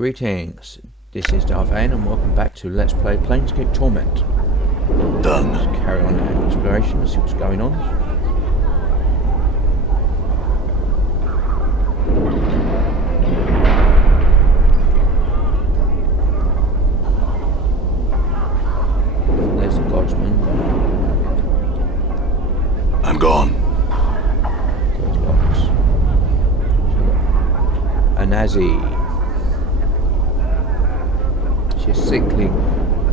Greetings, this is Vane and welcome back to Let's Play Planescape Torment. Done. Let's carry on our exploration and see what's going on. There's the Godsman. I'm gone. Those locks. A Nazi. She's a sickly,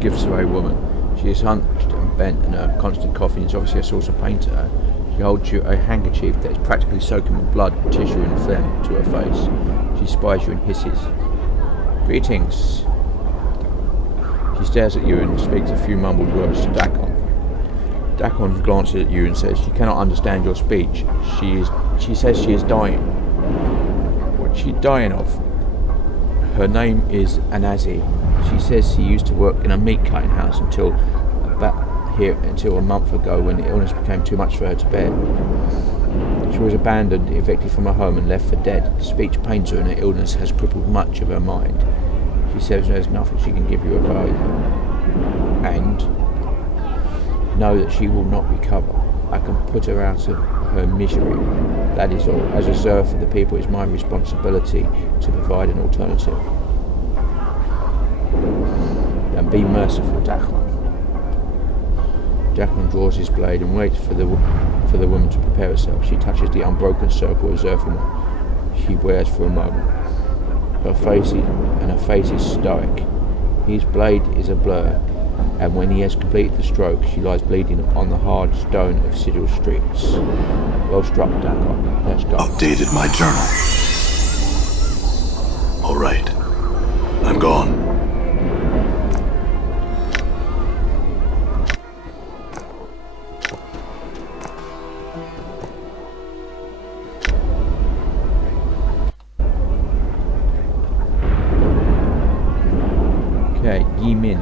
gives away woman. She is hunched and bent, and her constant coughing is obviously a source of pain to her. She holds you a handkerchief that is practically soaking with blood, tissue and phlegm to her face. She spies you and hisses. Greetings. She stares at you and speaks a few mumbled words to Dakon. Dakon glances at you and says she cannot understand your speech. She says she is dying. What's she dying of? Her name is Anazi. She says she used to work in a meat cutting house until a month ago when the illness became too much for her to bear. She was abandoned, evicted from her home and left for dead. Speech pains her and her illness has crippled much of her mind. She says there's nothing she can give you of value. And know that she will not recover. I can put her out of her misery. That is all. As a servant for the people, it's my responsibility to provide an alternative. Then be merciful, Dakon. Dakon draws his blade and waits for the woman to prepare herself. She touches the unbroken circle of Zerfimon she wears for a moment. Her face is stoic. His blade is a blur, and when he has completed the stroke, she lies bleeding on the hard stone of Sigil streets. Well struck, Dakon. Let's go. Updated my journal. Alright. I'm gone. Okay, Yimin.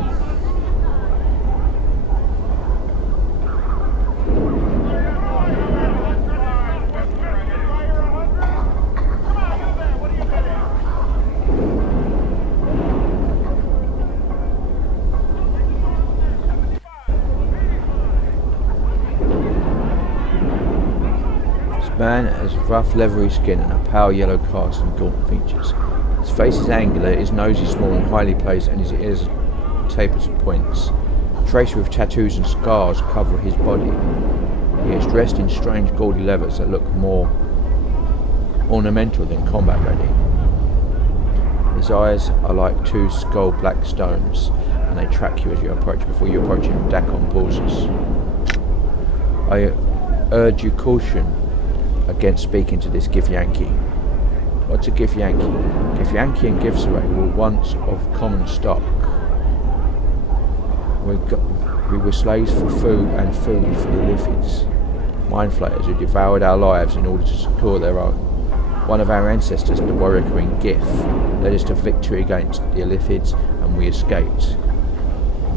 This man has rough leathery skin and a pale yellow cast and gaunt features. His face is angular, his nose is small and highly placed, and his ears taper to points. Tracer with tattoos and scars cover his body. He is dressed in strange gaudy leathers that look more ornamental than combat ready. His eyes are like two skull black stones, and they track you as you approach. Before you approach him, Dakon pauses. I urge you caution against speaking to this Githyanki. What's a Githyanki? Githyanki and Githzerai were once of common stock. We were slaves for food and food for the Illithids, mind flayers who devoured our lives in order to secure their own. One of our ancestors, the warrior queen Gith, led us to victory against the Illithids, and we escaped.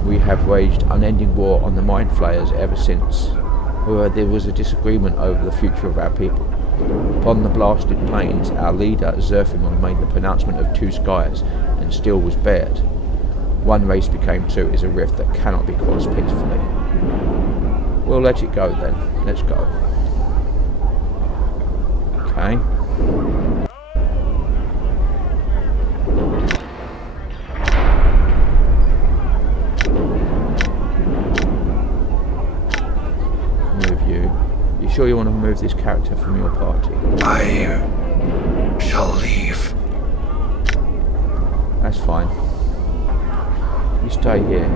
We have waged unending war on the mind flayers ever since. However, there was a disagreement over the future of our people. Upon the blasted plains, our leader Zerfimon made the pronouncement of two skies, and steel was bared. One race became two is a rift that cannot be crossed peacefully. We'll let it go then. Let's go. Okay. Move you. You sure you want to remove this character from your party? I shall leave. That's fine. You stay here.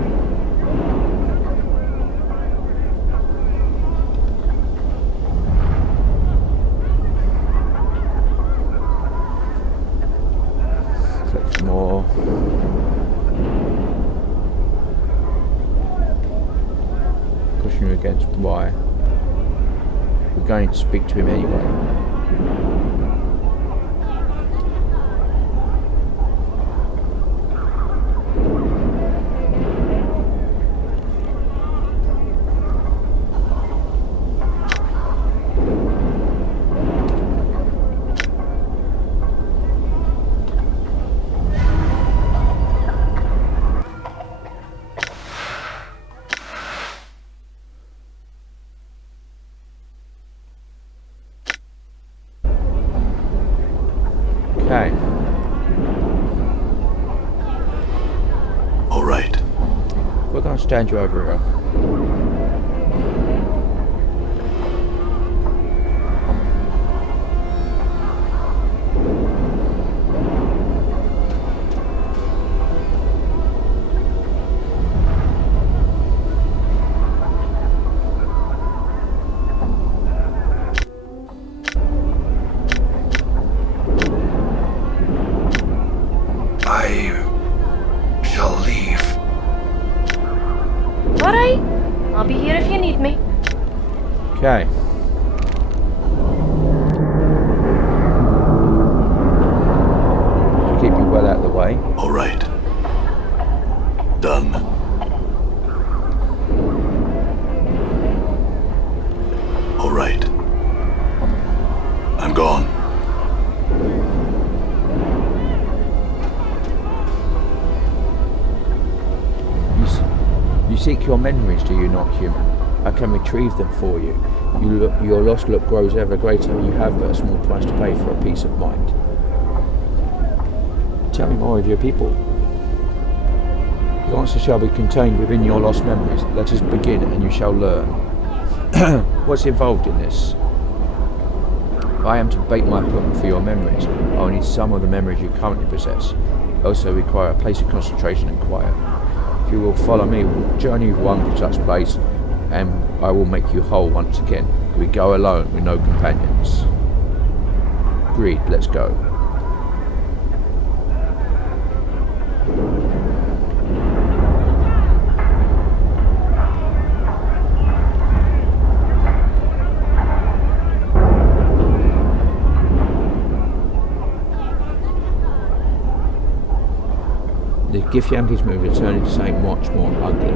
Click more. Pushing you against Y. We're going to speak to him anyway. stand you over here. Alright, I'll be here if you need me. Okay. Keep you well out of the way. All right. Done. All right. I'm gone. You seek your memories, do you not, human? I can retrieve them for you. Your lost look grows ever greater. You have but a small price to pay for a peace of mind. Tell me more of your people. The answer shall be contained within your lost memories. Let us begin, and you shall learn. What's involved in this? If I am to bait my hook for your memories, I will need some of the memories you currently possess. I also require a place of concentration and quiet. If you will follow me, we'll journey one to such place, and I will make you whole once again. We go alone with no companions. Agreed, let's go. The Githyanki's move is turning to something much more ugly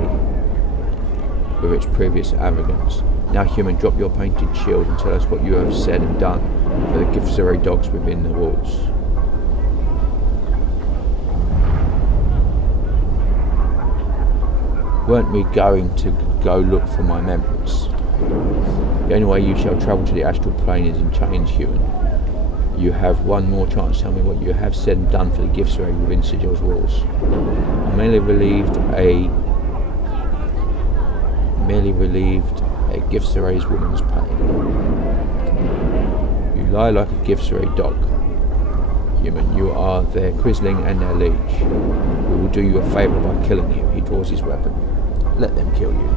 with its previous arrogance. Now, human, drop your painted shield and tell us what you have said and done for the Githzerai dogs within the walls. Weren't we going to go look for my memories? The only way you shall travel to the astral plane is in chains, human. You have one more chance. Tell me what you have said and done for the Githzerai within Sigil's walls. I merely relieved a Githzerai's woman's pain. You lie like a Githzerai dog. Human, you are their quisling and their liege. We will do you a favour by killing you. He draws his weapon. Let them kill you.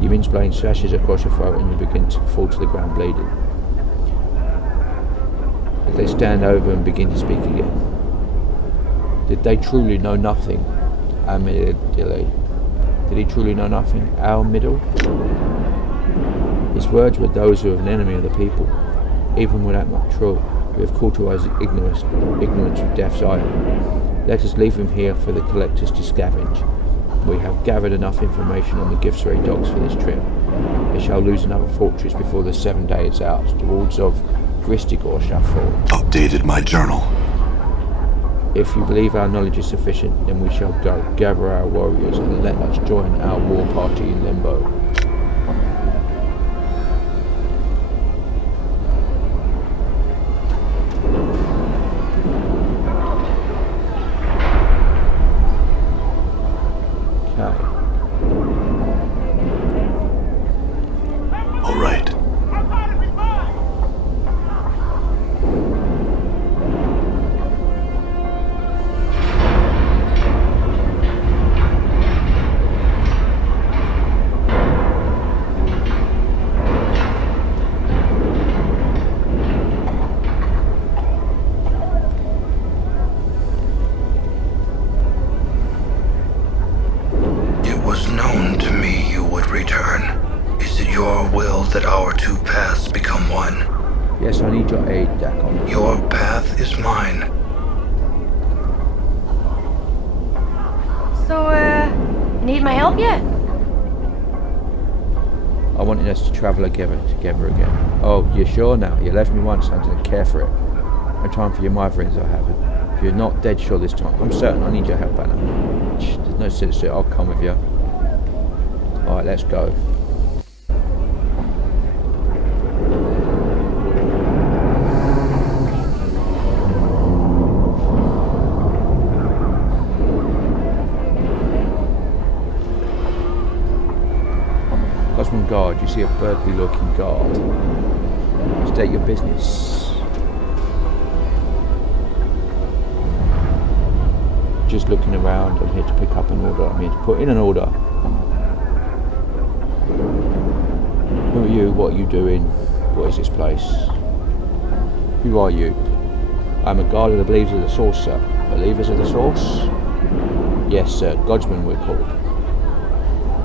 Yumin's blade slashes across your throat and you begin to fall to the ground bleeding. As they stand over and begin to speak again. Did they truly know nothing? Did he truly know nothing? Our middle? His words were those of an enemy of the people. Even without much true, we have cauterized ignorance with death's iron. Let us leave him here for the collectors to scavenge. We have gathered enough information on the Githzerai dogs for this trip. They shall lose another fortress before the 7 days is out. The walls of Gristigor shall fall. Updated my journal. If you believe our knowledge is sufficient, then we shall go gather our warriors and let us join our war party in Limbo. Okay. All right. That our two paths become one. Yes, I need your aid, Dakon. Your path is mine. So, need my help yet? I wanted us to travel together again. Oh, you're sure now? You left me once and I didn't care for it. No time for your motherings, I haven't. If you're not dead sure this time, I'm certain I need your help, Anna. There's no sense to it, I'll come with you. Alright, let's go. see a burglarly looking guard. State your business. Just looking around, I'm here to pick up an order. I'm here to put in an order. Who are you? What are you doing? What is this place? Who are you? I'm a guard of the Believers of the Source, sir. Believers of the Source? Yes, sir. Godsmen we're called.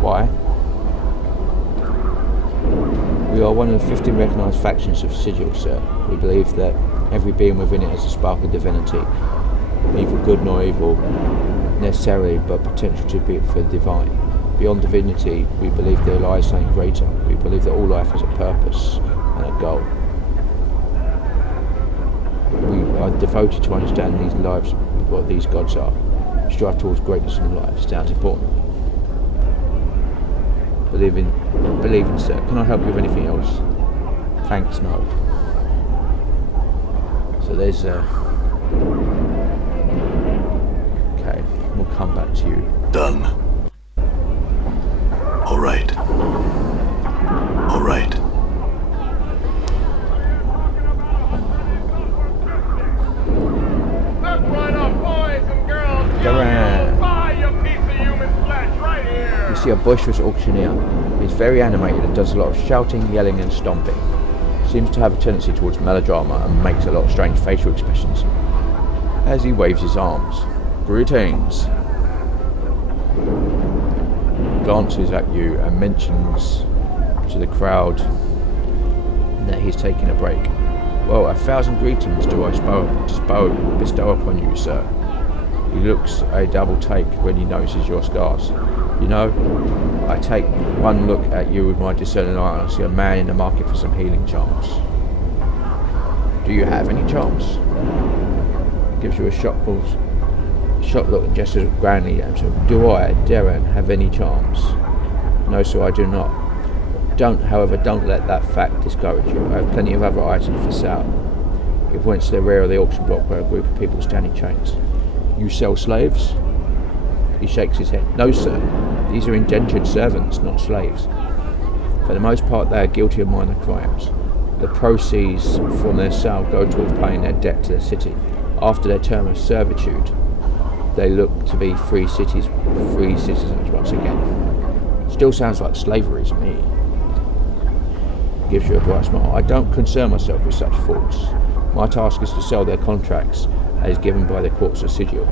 Why? We are one of the 15 recognised factions of Sigil, sir. We believe that every being within it has a spark of divinity. Neither good nor evil necessarily, but potential to be for the divine. Beyond divinity, we believe there lies something greater. We believe that all life has a purpose and a goal. We are devoted to understanding these lives, what these gods are. Strive towards greatness in life. Sounds important. Believe in, sir. Can I help you with anything else? Thanks, no. So there's okay, we'll come back to you. Done. All right. All right. That's right up, boys and girls. Durant. Buy your piece of human flesh right here. You see a boisterous auctioneer. He's very animated and does a lot of shouting, yelling and stomping. Seems to have a tendency towards melodrama and makes a lot of strange facial expressions as he waves his arms. Greetings. Glances at you and mentions to the crowd that he's taking a break. Well, 1,000 greetings do I bestow upon you, sir. He looks a double take when he notices your scars. You know, I take one look at you with my discerning eye and I see a man in the market for some healing charms. Do you have any charms? Gives you a shocked look and gestures grandly at him. Do I, Darren, have any charms? No, sir, I do not. However, don't let that fact discourage you. I have plenty of other items for sale. He points to the rear of the auction block where a group of people stand in chains. You sell slaves? He shakes his head. No, sir. These are indentured servants, not slaves. For the most part, they are guilty of minor crimes. The proceeds from their sale go towards paying their debt to the city. After their term of servitude, they look to be free citizens once again. Still sounds like slavery to me. Gives you a bright smile. I don't concern myself with such thoughts. My task is to sell their contracts as given by the courts of Sigil.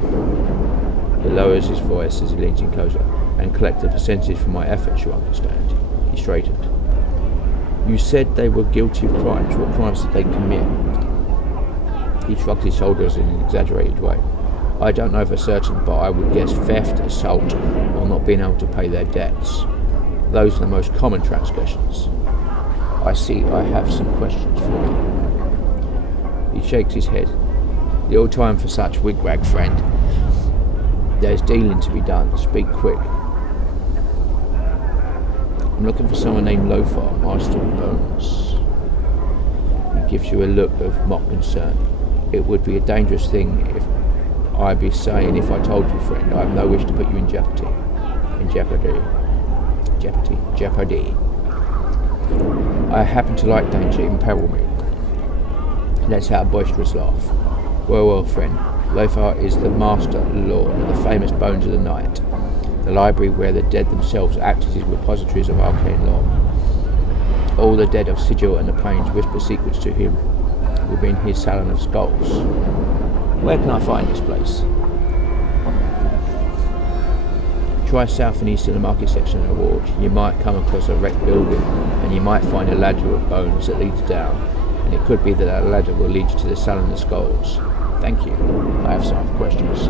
He lowers his voice as he leans in closer. And collect a percentage from my efforts, you understand. He straightened. You said they were guilty of crimes. What crimes did they commit? He shrugged his shoulders in an exaggerated way. I don't know for certain, but I would guess theft, assault, or not being able to pay their debts. Those are the most common transgressions. I see I have some questions for you. He shakes his head. The old time for such wigwag, friend. There's dealing to be done. Speak quick. I'm looking for someone named Lothar, Master of Bones. He gives you a look of mock concern. It would be a dangerous thing if I told you, friend. I have no wish to put you in jeopardy. Jeopardy. I happen to like danger, imperil me. Let's have a boisterous laugh. Well, friend. Lothar is the master lord of the famous Bones of the Night, the library where the dead themselves act as his repositories of arcane lore. All the dead of Sigil and the Plains whisper secrets to him within his salon of skulls. Where can I find this place? Try south and east in the market section of the ward. You might come across a wrecked building and you might find a ladder of bones that leads down, and it could be that that ladder will lead you to the salon of skulls. Thank you. I have some other questions.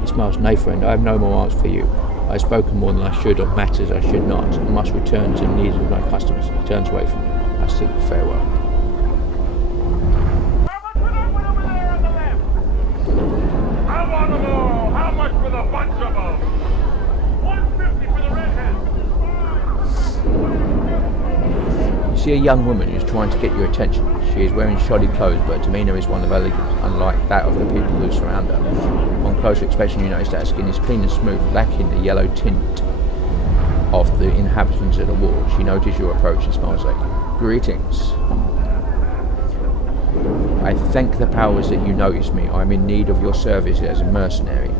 He smiles. Nay, friend, I have no more answers for you. I have spoken more than I should on matters I should not. I must return to the needs of my customers. He turns away from me. I seek farewell. How much for that one over there on the left? I want them all. How much for the bunch of them? 150 for the redhead. You see a young woman who's trying to get your attention. She is wearing shoddy clothes, but her demeanour is one of elegance, unlike that of the people who surround her. On closer inspection, you notice that her skin is clean and smooth, lacking the yellow tint of the inhabitants of the ward. She notices your approach and smiles at you. Greetings. I thank the powers that you notice me. I am in need of your service as a mercenary.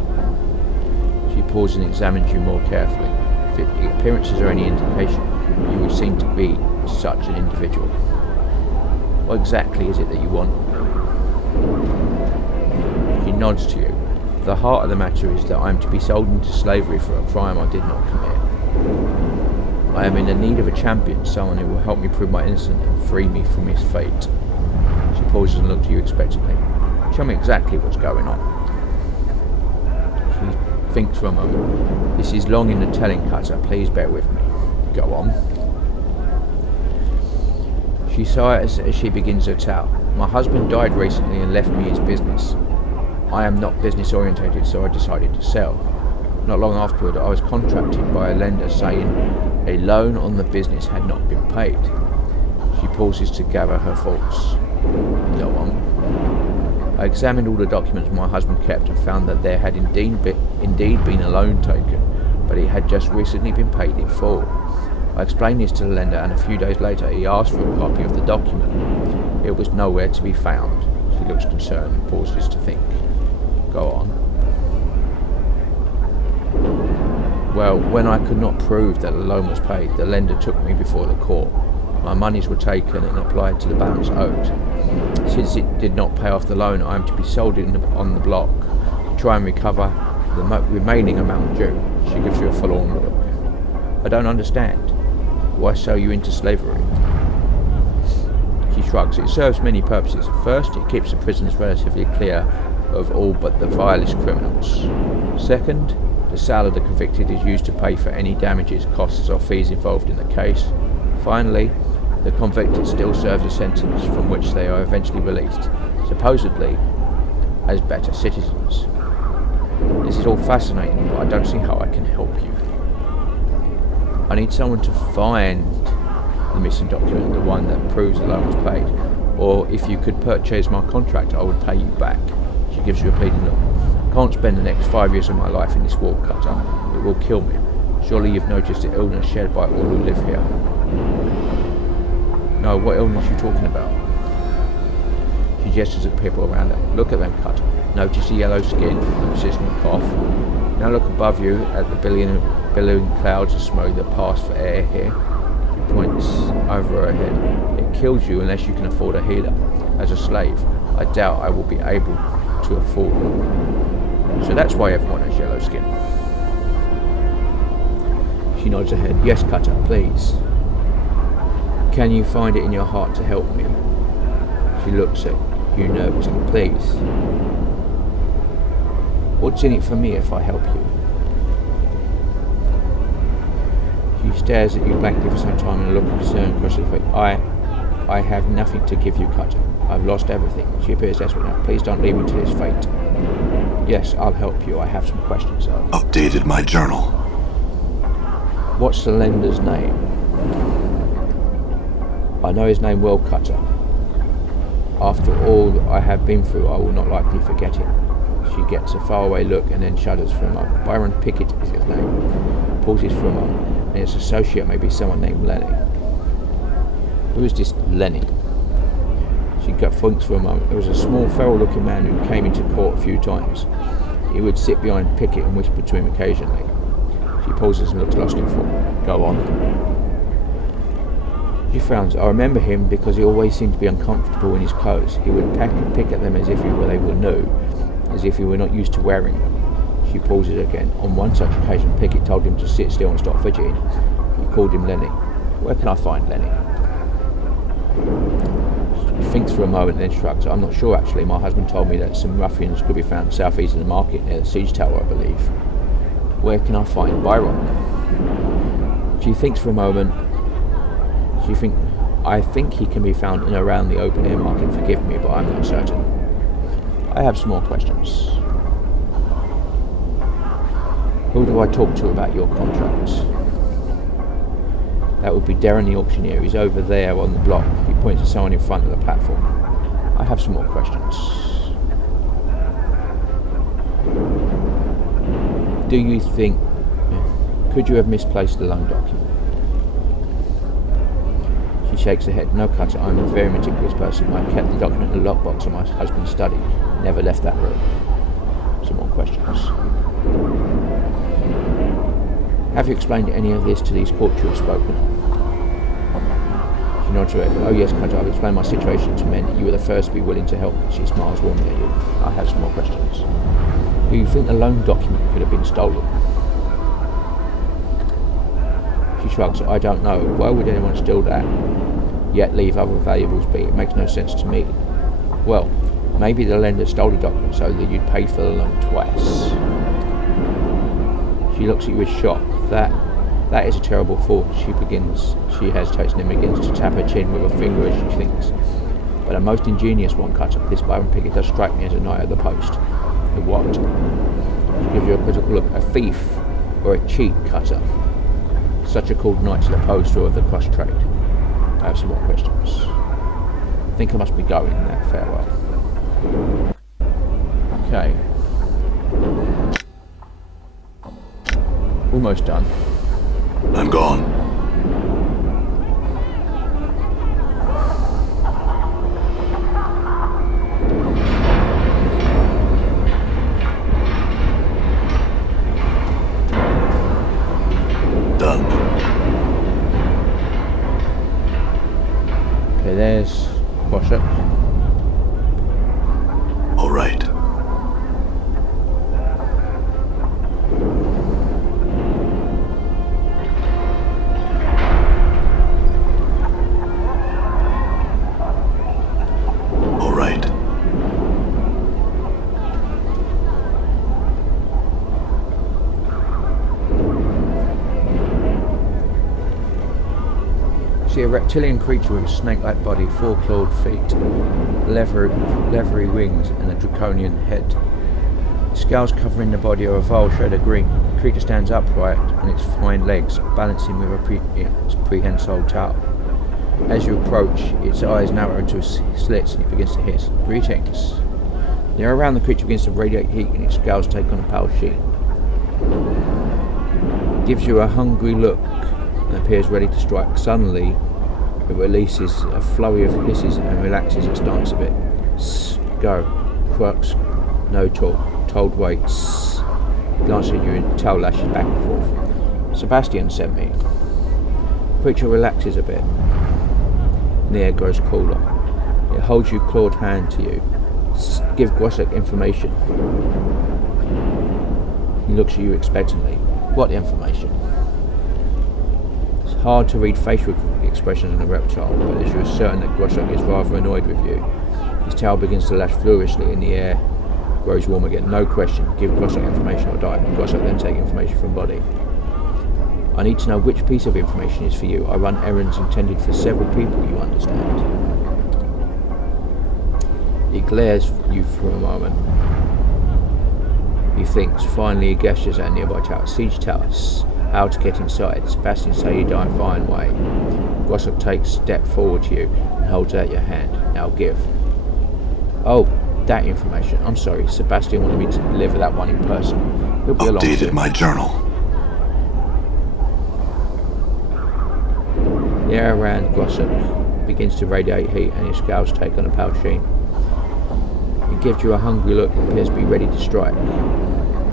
She pauses and examines you more carefully. If appearances are any indication, you would seem to be such an individual. What exactly is it that you want? She nods to you. The heart of the matter is that I am to be sold into slavery for a crime I did not commit. I am in the need of a champion, someone who will help me prove my innocence and free me from his fate. She pauses and looks at you expectantly. Tell me exactly what's going on. She thinks for a moment. This is long in the telling, Cutter. Please bear with me. Go on. She sighs as she begins her tale. My husband died recently and left me his business. I am not business orientated, so I decided to sell. Not long afterward, I was contracted by a lender saying a loan on the business had not been paid. She pauses to gather her thoughts. Go on. I examined all the documents my husband kept and found that there had indeed been a loan taken, but it had just recently been paid in full. I explained this to the lender, and a few days later he asked for a copy of the document. It was nowhere to be found. She looks concerned and pauses to think. Go on. Well, when I could not prove that the loan was paid, the lender took me before the court. My monies were taken and applied to the balance owed. Since it did not pay off the loan, I am to be sold on the block to try and recover the remaining amount due. She gives you a forlorn look. I don't understand. Why sell you into slavery? She shrugs. It serves many purposes. First, it keeps the prisons relatively clear of all but the vilest criminals. Second, the sale of the convicted is used to pay for any damages, costs or fees involved in the case. Finally, the convicted still serves a sentence from which they are eventually released, supposedly as better citizens. This is all fascinating, but I don't see how I can help you. I need someone to find the missing document, the one that proves the loan was paid. Or if you could purchase my contract, I would pay you back. She gives you a pleading look. I can't spend the next 5 years of my life in this wall, Cutter. It will kill me. Surely you've noticed the illness shared by all who live here. No, what illness are you talking about? She gestures at the people around her. Look at them, Cutter. Notice the yellow skin, the persistent cough. Now look above you at the billowing clouds of smoke that pass for air here. She points over her head. It kills you unless you can afford a healer. As a slave, I doubt I will be able to afford one. So that's why everyone has yellow skin. She nods her head. Yes, Cutter, please. Can you find it in your heart to help me? She looks at you nervously. Please. What's in it for me if I help you? She stares at you blankly for some time and a look of concern across her face. I have nothing to give you, Cutter. I've lost everything. She appears desperate now. Please don't leave me to this fate. Yes, I'll help you. I have some questions though. Updated my journal. What's the lender's name? I know his name well, Cutter. After all that I have been through, I will not likely forget it. She gets a faraway look and then shudders for a moment. Byron Pickett is his name. Pauses for a moment, and its associate may be someone named Lenny. Who is this Lenny? She thinks for a moment. There was a small, feral-looking man who came into court a few times. He would sit behind Pickett and whisper to him occasionally. She pauses and looks lost in thought. Go on. She frowns. I remember him because he always seemed to be uncomfortable in his clothes. He would peck and pick at them as if they were new, as if he were not used to wearing them. She pauses again. On one such occasion, Pickett told him to sit still and stop fidgeting. He called him Lenny. Where can I find Lenny? She thinks for a moment and then shrugs. I'm not sure actually. My husband told me that some ruffians could be found southeast of the market near the siege tower, I believe. Where can I find Byron? She thinks for a moment. I think he can be found in and around the open air market. Forgive me, but I'm not certain. I have some more questions. Who do I talk to about your contracts? That would be Darren the auctioneer. He's over there on the block. He points to someone in front of the platform. I have some more questions. Could you have misplaced the loan document? She shakes her head. No, Cutter, I'm a very meticulous person. I kept the document in a lockbox in my husband's study. Never left that room. Some more questions. Have you explained any of this to these courts you have spoken of? She nods her head. Oh yes, Cutter, I've explained my situation to men. You were the first to be willing to help me. She smiles warmly at you. I have some more questions. Do you think the loan document could have been stolen? She shrugs. I don't know. Why would anyone steal that, yet leave other valuables be? It makes no sense to me. Well, maybe the lender stole the document so that you'd pay for the loan twice. She looks at you with shock. That is a terrible thought. She hesitates and then begins to tap her chin with a finger as she thinks. But a most ingenious one, Cutter. This Byron Pickett does strike me as a knight of the post. The what? She gives you a critical look. A thief or a cheat, Cutter. Such a called knight to the post or of the cross trade. I have some more questions. I think I must be going that farewell. Okay. Almost done. I'm gone. Done. Okay, there's Quashuk. All right. All right. See a reptilian creature with a snake-like body, 4 clawed feet, leathery wings, and a draconian head. Scales covering the body are a vile shade of green. The creature stands upright on its fine legs, balancing with its prehensile tail. As you approach, its eyes narrow into slits and it begins to hiss. Greetings. The air around the creature begins to radiate heat and its scales take on a pale sheen. It gives you a hungry look and appears ready to strike. Suddenly, it releases a flurry of hisses and relaxes its stance a bit. Sss, go. Quirks. No talk. Told wait. Sss. Glances at you and tail lashes back and forth. Sebastian sent me. Creature relaxes a bit. And the air grows cooler. It holds your clawed hand to you. Sss, give Quashuk information. He looks at you expectantly. What information? Hard to read facial expressions in a reptile, but as you are certain that Quashuk is rather annoyed with you, his tail begins to lash furiously and the air grows warm again. No question, give Quashuk information or die. Quashuk then take information from body. I need to know which piece of information is for you. I run errands intended for several people, you understand. He glares at you for a moment. He thinks. Finally he gestures at a nearby tower. Siege towers. How to get inside. Sebastian say you die a fine way. Quashuk takes a step forward to you and holds out your hand. Now give. Oh, that information. I'm sorry, Sebastian wanted me to deliver that one in person. He'll be along Updated soon. my journal. The air around Quashuk begins to radiate heat and his scales take on a pale sheen. He gives you a hungry look and appears to be ready to strike.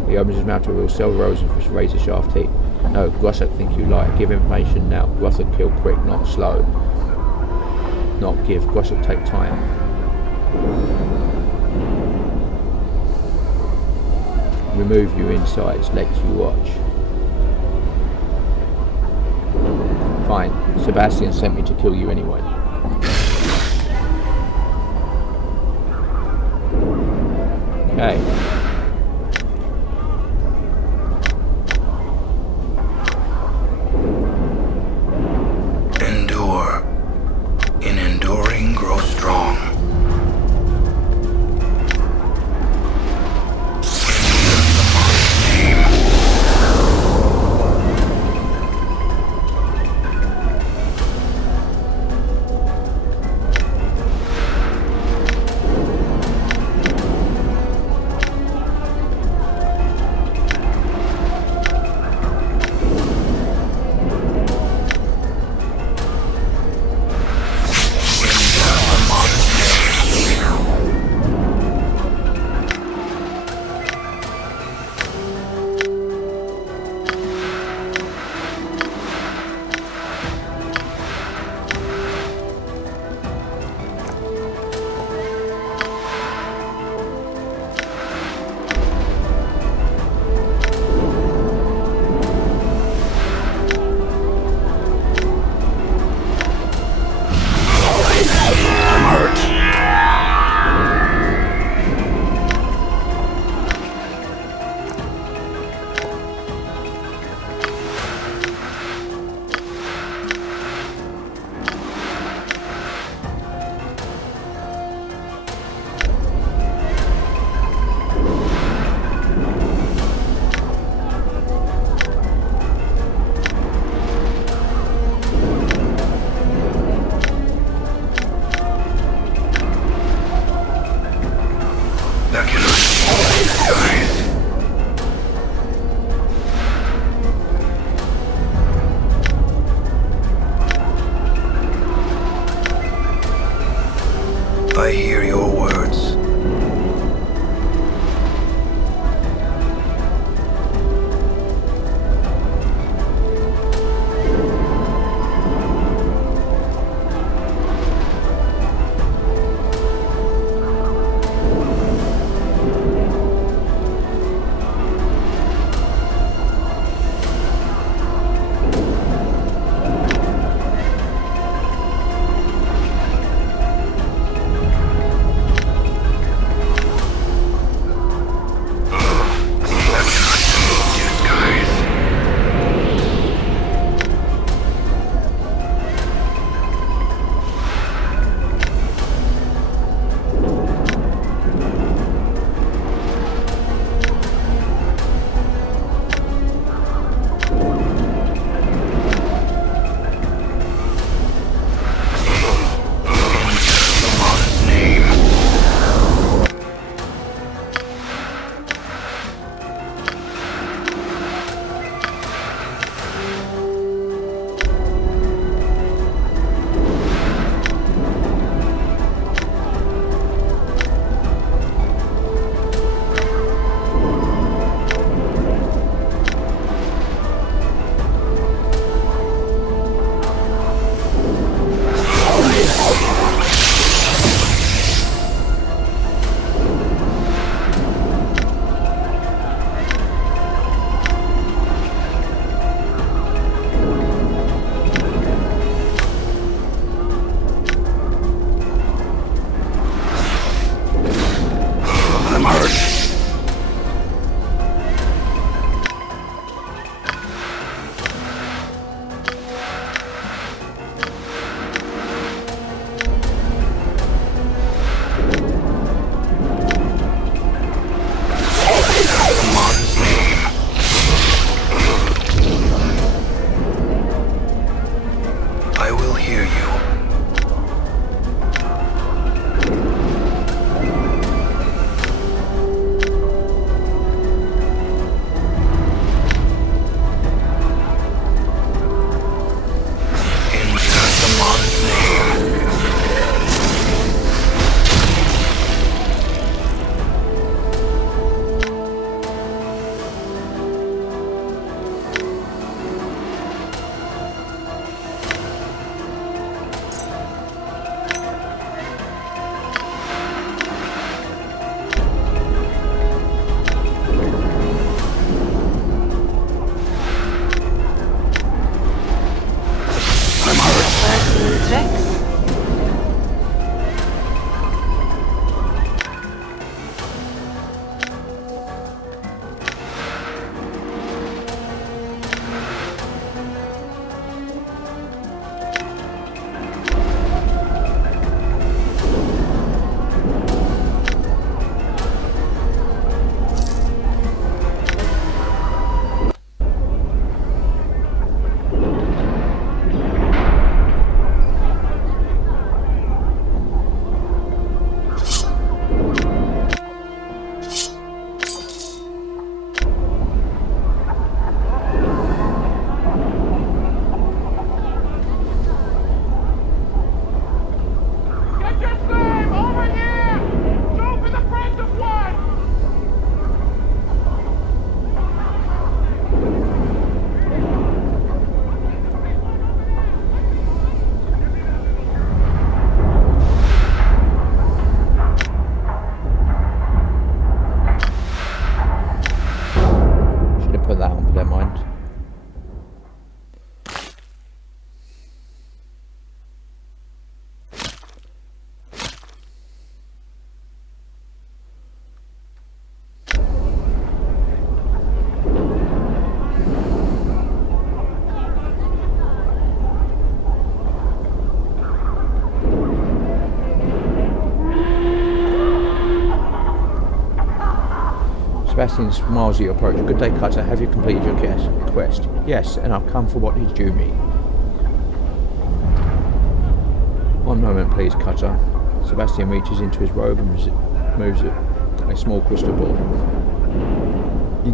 He opens his mouth to reveal several rows of razor shaft teeth. No, Quashuk think you lie. Give information now. Quashuk kill quick, not slow. Not give. Quashuk take time. Remove you insides, let you watch. Fine. Sebastian sent me to kill you anyway. Okay. Endure. In enduring, grow strong. I hear your words. Sebastian smiles at your approach. Good day, Cutter. Have you completed your quest? Yes, and I've come for what is due me. One moment, please, Cutter. Sebastian reaches into his robe and moves a small crystal ball.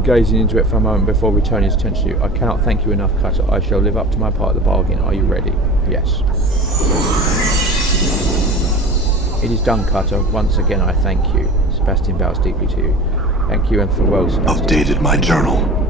Gazing into it for a moment before returning his attention to you. I cannot thank you enough, Cutter. I shall live up to my part of the bargain. Are you ready? Yes. It is done, Cutter. Once again, I thank you. Sebastian bows deeply to you. Thank you and farewell, Sebastian. Updated my journal.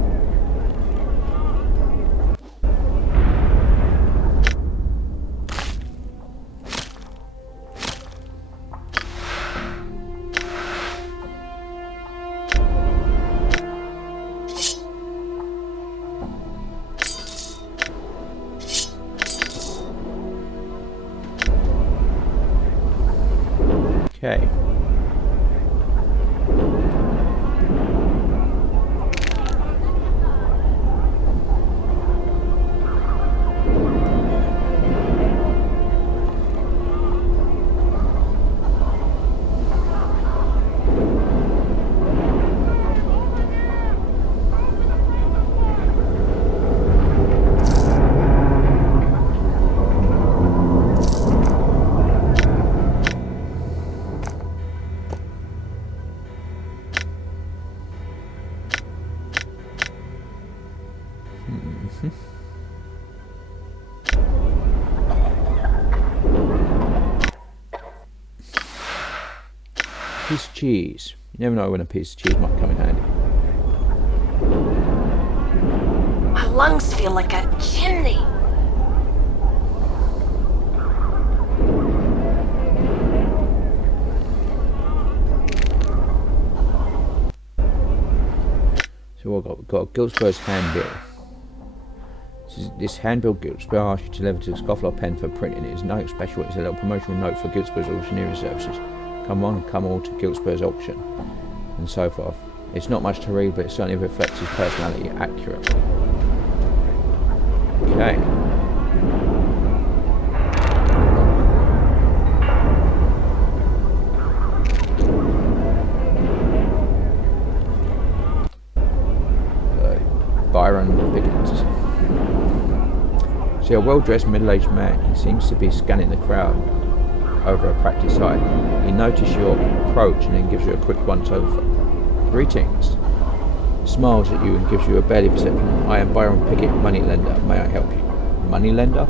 Okay. Piece of cheese. You never know when a piece of cheese might come in handy. My lungs feel like a chimney. So we've got a Giltspur's handbill. This handbill Giltspur asks you to deliver to the Scofflaw Pen for printing. It is nothing special, it's a little promotional note for Giltspur's auctioneering services. Come on, come all to Giltspur's auction. And so forth. It's not much to read, but it certainly reflects his personality accurately. Okay. Byron Pickett. See a well-dressed middle-aged man. He seems to be scanning the crowd over a practice site. He notices your approach and then gives you a quick once-over. Greetings. Smiles at you and gives you a barely perception. I am Byron Pickett, moneylender. May I help you? Moneylender?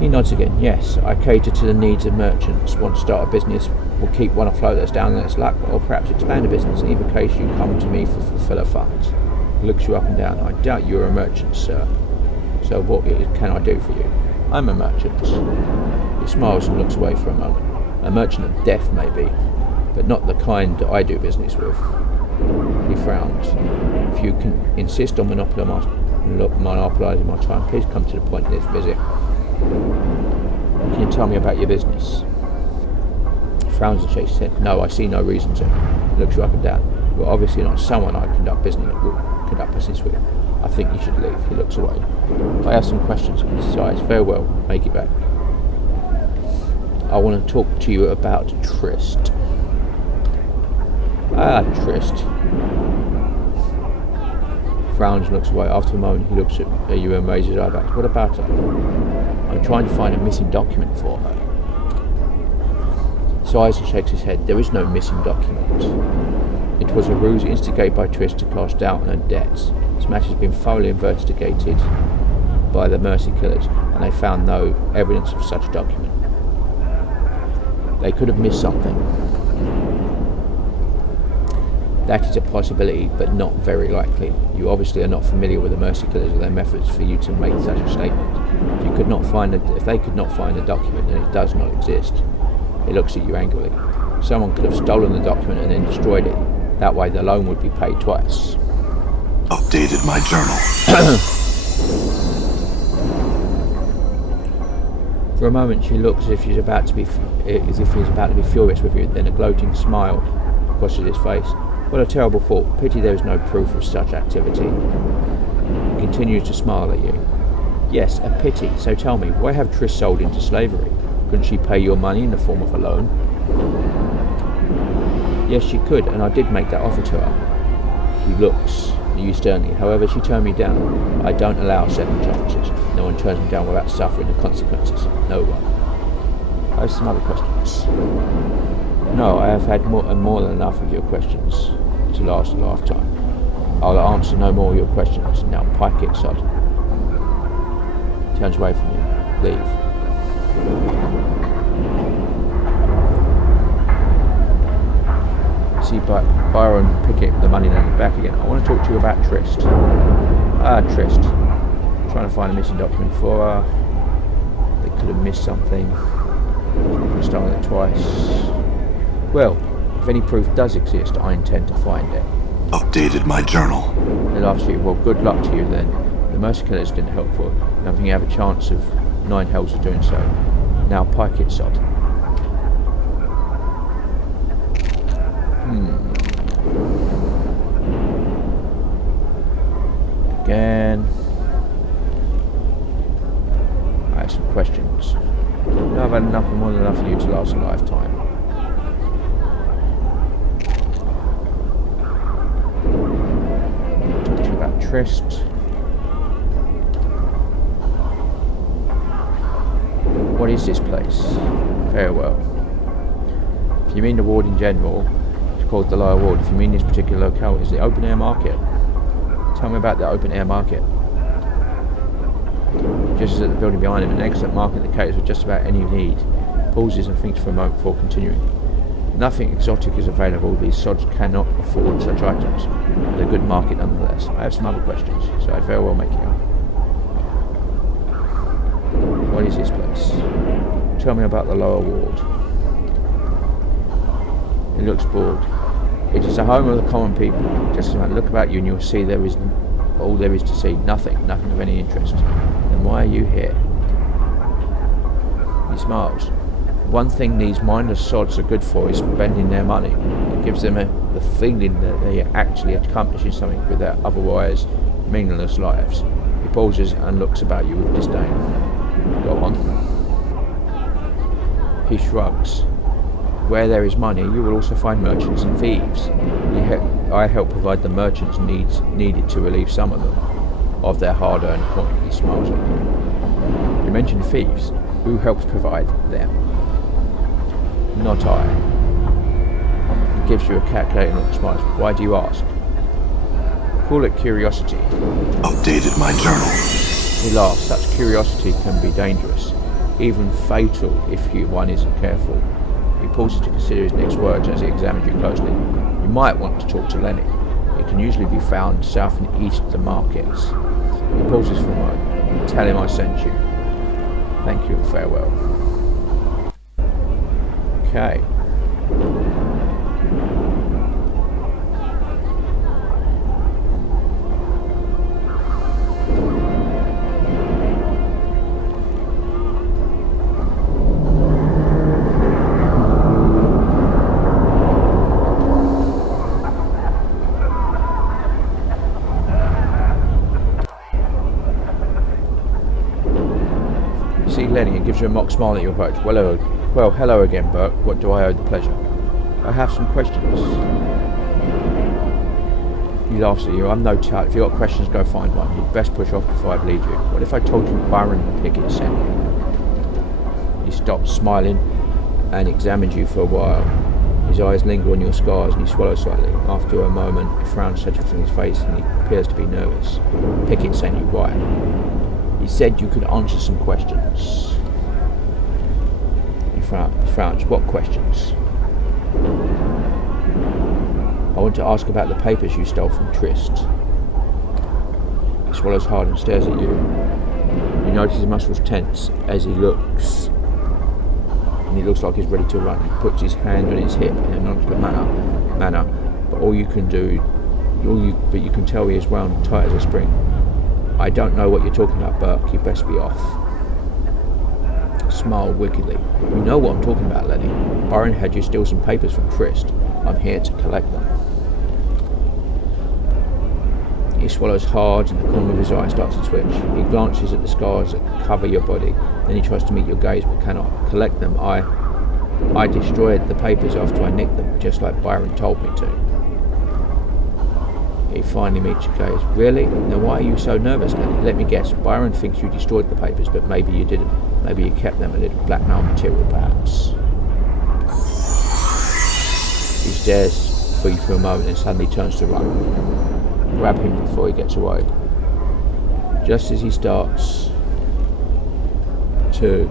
He nods again. Yes, I cater to the needs of merchants. Want to start a business, or keep one afloat that's down in its luck, or perhaps expand a business. In either case, you come to me for fulfiller funds. He looks you up and down. I doubt you're a merchant, sir. So what can I do for you? I'm a merchant. He smiles and looks away for a moment. A merchant of death, maybe, but not the kind that I do business with. He frowns. If you can insist on monopolising my time, please come to the point of this visit. Can you tell me about your business? He frowns and shakes his head. No, I see no reason to. He looks you up and down. You're obviously not someone I conduct business with. I think you should leave. He looks away. I have some questions. He sighs. Very well. Make it back. I want to talk to you about Trist. Ah, Trist. Frowns and looks away. After a moment, he looks at you and raises his eyebrows. What about her? I'm trying to find a missing document for her. Sighs and shakes his head. There is no missing document. It was a ruse instigated by Trist to cast doubt on her debts. This matter has been thoroughly investigated by the Mercy Killers, and they found no evidence of such document. They could have missed something. That is a possibility, but not very likely. You obviously are not familiar with the Mercy Killers or their methods for you to make such a statement. If they could not find the document, then it does not exist. He looks at you angrily. Someone could have stolen the document and then destroyed it. That way the loan would be paid twice. Updated my journal. For a moment she looks as if he's about to be furious with you, then a gloating smile crosses his face. What a terrible thought. Pity there is no proof of such activity. He continues to smile at you. Yes, a pity. So tell me, why have Triss sold into slavery? Couldn't she pay your money in the form of a loan? Yes, she could, and I did make that offer to her. He looks at you sternly. However, she turned me down. I don't allow second chances. No one turns me down without suffering the consequences. No one. I have some other questions. No, I have had more than enough of your questions to last a lifetime. I'll answer no more of your questions. Now, pike it, sod. Turns away from you. Leave. See Byron picking the money and back again. I want to talk to you about Trist. Trist. Trying to find a missing document for her. They could have missed something. Could have stolen it twice. Well, if any proof does exist, I intend to find it. Updated my journal. They laughed at you. Well, good luck to you then. The Mercy Killers didn't help for it. I don't think you have a chance of 9 hells of doing so. Now pike it, sod. Again. I have some questions. I've had enough and more than enough of you to last a lifetime. Talk to you about Trist. What is this place? Very well. If you mean the ward in general, it's called the Lower Ward. If you mean this particular locale, it's the open air market. Tell me about the open air market. Just as at the building behind him, an excellent market that caters for just about any need. Pauses and thinks for a moment before continuing. Nothing exotic is available. These sods cannot afford such items. But a good market nonetheless. I have some other questions, so I'd very well make it up. What is this place? Tell me about the Lower Ward. He looks bored. It is the home of the common people. Just look about you and you'll see there is all there is to see. Nothing of any interest. Then why are you here? He smiles. One thing these mindless sods are good for is spending their money. It gives them the feeling that they are actually accomplishing something with their otherwise meaningless lives. He pauses and looks about you with disdain. Go on. He shrugs. Where there is money, you will also find merchants and thieves. I help provide the merchants' needs needed to relieve some of them of their hard-earned coin. He smiles at you. You mentioned thieves. Who helps provide them? Not I. He gives you a calculating look and smiles. Why do you ask? Call it curiosity. Updated my journal. He laughs. Such curiosity can be dangerous, even fatal if one isn't careful. He pauses to consider his next words as he examines you closely. You might want to talk to Lenny. It can usually be found south and east of the markets. He pauses for a moment. Tell him I sent you. Thank you and farewell. Okay. Lenny and gives you a mock smile at your approach. Well, hello again, Burke. What do I owe the pleasure? I have some questions. He laughs at you. I'm no tut. If you've got questions, go find one. You'd best push off before I bleed you. What if I told you Byron Pickett sent you? He stops, smiling, and examines you for a while. His eyes linger on your scars, and he swallows slightly. After a moment, a frown settles on his face, and he appears to be nervous. Pickett sent you. Why? He said you could answer some questions. He frowns. What questions? I want to ask about the papers you stole from Trist. He swallows hard and stares at you. You notice his muscles tense as he looks. And he looks like he's ready to run. He puts his hand on his hip in a nonchalant manner. But you can tell he is wound tight as a spring. I don't know what you're talking about, Burke. You best be off. Smile wickedly. You know what I'm talking about, Lenny. Byron had you steal some papers from Trist. I'm here to collect them. He swallows hard and the corner of his eye starts to twitch. He glances at the scars that cover your body. Then he tries to meet your gaze but cannot. Collect them. I destroyed the papers after I nicked them, just like Byron told me to. He finally meets your gaze. Really? Then why are you so nervous, Lenny? Let me guess. Byron thinks you destroyed the papers, but maybe you didn't. Maybe you kept them a little blackmail material, perhaps. He stares for you for a moment and suddenly turns to run. Grab him before he gets away. Just as he starts to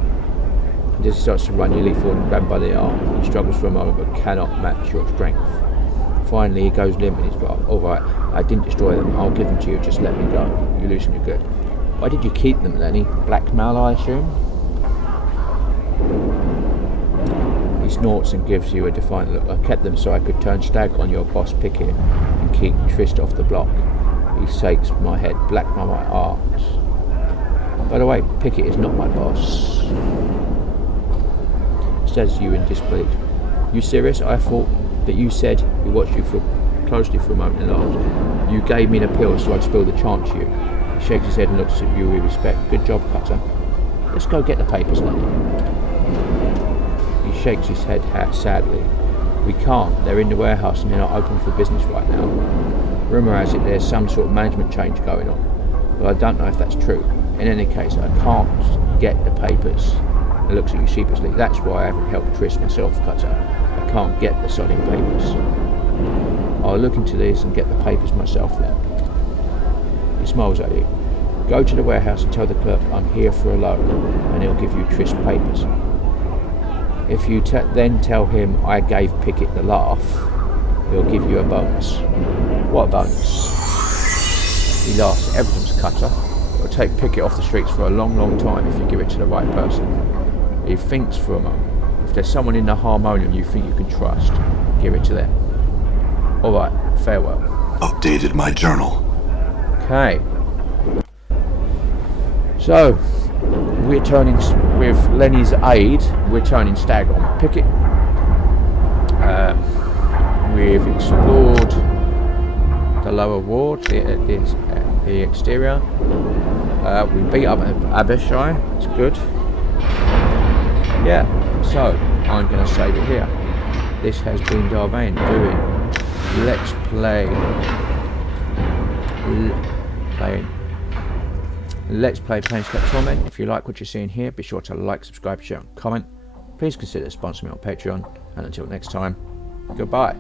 As he starts to run, you leap forward and grab him by the arm. He struggles for a moment but cannot match your strength. Finally, he goes limp and he's like, alright, I didn't destroy them, I'll give them to you, just let me go. You loosen your grip. Why did you keep them, Lenny? Blackmail, I assume? He snorts and gives you a defiant look. I kept them so I could turn stag on your boss Pickett and keep Trist off the block. He shakes my head. Blackmail my art. By the way, Pickett is not my boss. Says you in disbelief. You serious? I thought that you said he watched you closely for a moment and laughed. You gave me the pill so I'd spill the chance to you. He shakes his head and looks at you with respect. Good job, Cutter. Let's go get the papers, Lenny. He shakes his head sadly. We can't. They're in the warehouse and they're not open for business right now. Rumour has it there's some sort of management change going on, but I don't know if that's true. In any case, I can't get the papers. He looks at you sheepishly. That's why I haven't helped Trish myself, Cutter. I can't get the sodding papers. I'll look into these and get the papers myself then. He smiles at you. Go to the warehouse and tell the clerk I'm here for a loan, and he'll give you Trish's papers. If you then tell him I gave Pickett the laugh, he'll give you a bonus. What bonus? He laughs. Evidence, Cutter. It'll take Pickett off the streets for a long, long time if you give it to the right person. He thinks for a moment. If there's someone in the harmonium you think you can trust, give it to them. Alright, farewell. Updated my journal. Okay. So, we're turning, with Lenny's aid, we're turning stag on Pickett. We've explored the lower ward, the exterior. We beat up Abishai, it's good. Yeah, so I'm going to save it here. This has been Vane doing Let's Play Planescape Torment. If you like what you're seeing here, be sure to like, subscribe, share and comment. Please consider sponsoring me on Patreon, and until next time, goodbye.